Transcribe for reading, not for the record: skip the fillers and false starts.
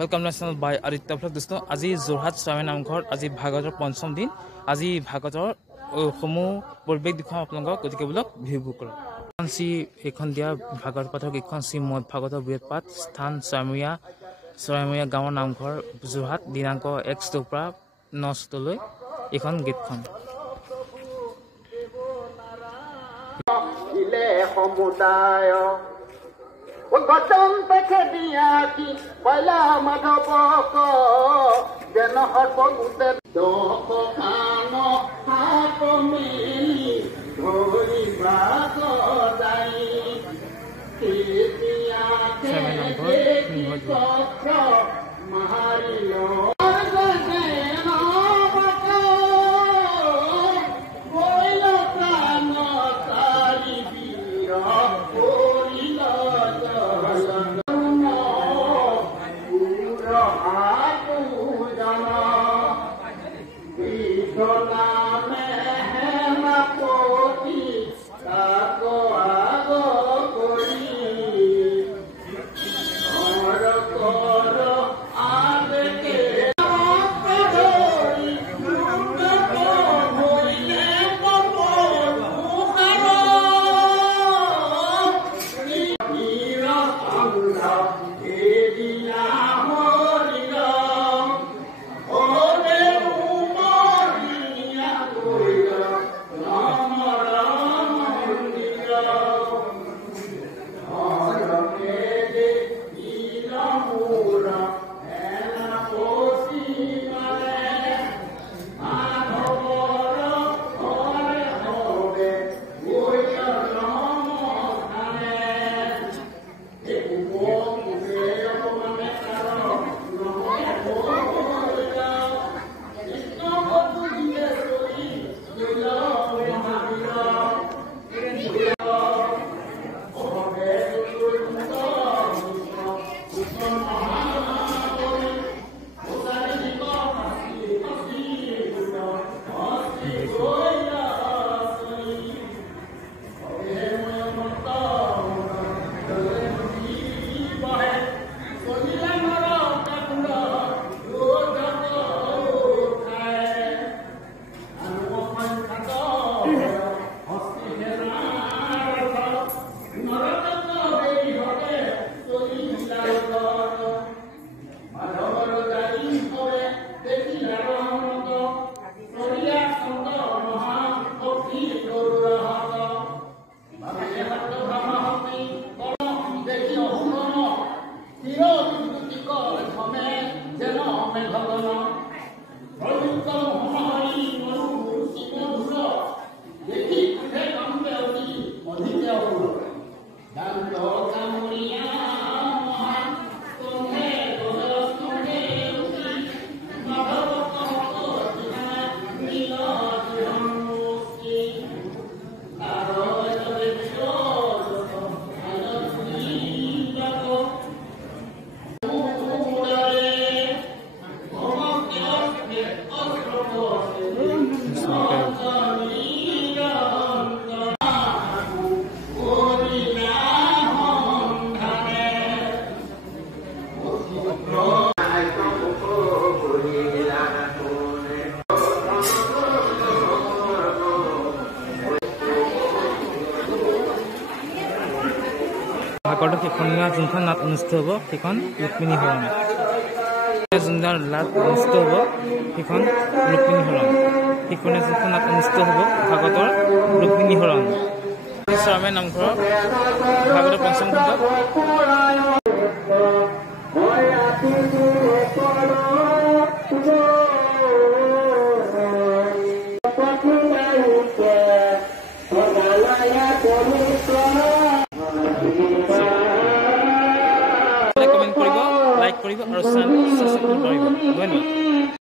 Welcome national by Aditya Vlog dosto আজি যোৰহাট স্বামী নামঘৰ আজি ভাগৱতৰ পঞ্চম দিন আজি ভাগৱতৰ সমূহ পৰিবেশ দেখুৱাম আপোনালোকক গতিকে ব্লগ ভিউ কৰক সি এখন দিয়া ভাগৱত পাঠক এখন সি মত ভাগৱতৰ বৃহৎ পাঠ স্থান স্বামীয়া গাঁৱৰ নামঘৰ যোৰহাট দিনাংক 1 পৰা 9 লৈ এখন গীতখন ইলে সমুদায় গতম পেখে দিয়া কি পয়লা মাধবক যেন সর্বভূতে দশ খান হাত মেলি ধরিবা যাই মারিল ভাগৱতৰ সেইখনীয়া যোনখন নাট অনুষ্ঠিত হ'ব সেইখন ৰুক্মিণী হৰণ যোনখন নাট অনুষ্ঠিত হ'ব সেইখন ৰুক্মিণী হৰণ সেইখনীয়া যোনখন নাট অনুষ্ঠিত হ'ব ভাগৱতৰ ৰুক্মিণী হৰণ স্বামী নামঘৰৰ ভাগৱতৰ পঞ্চম খণ্ড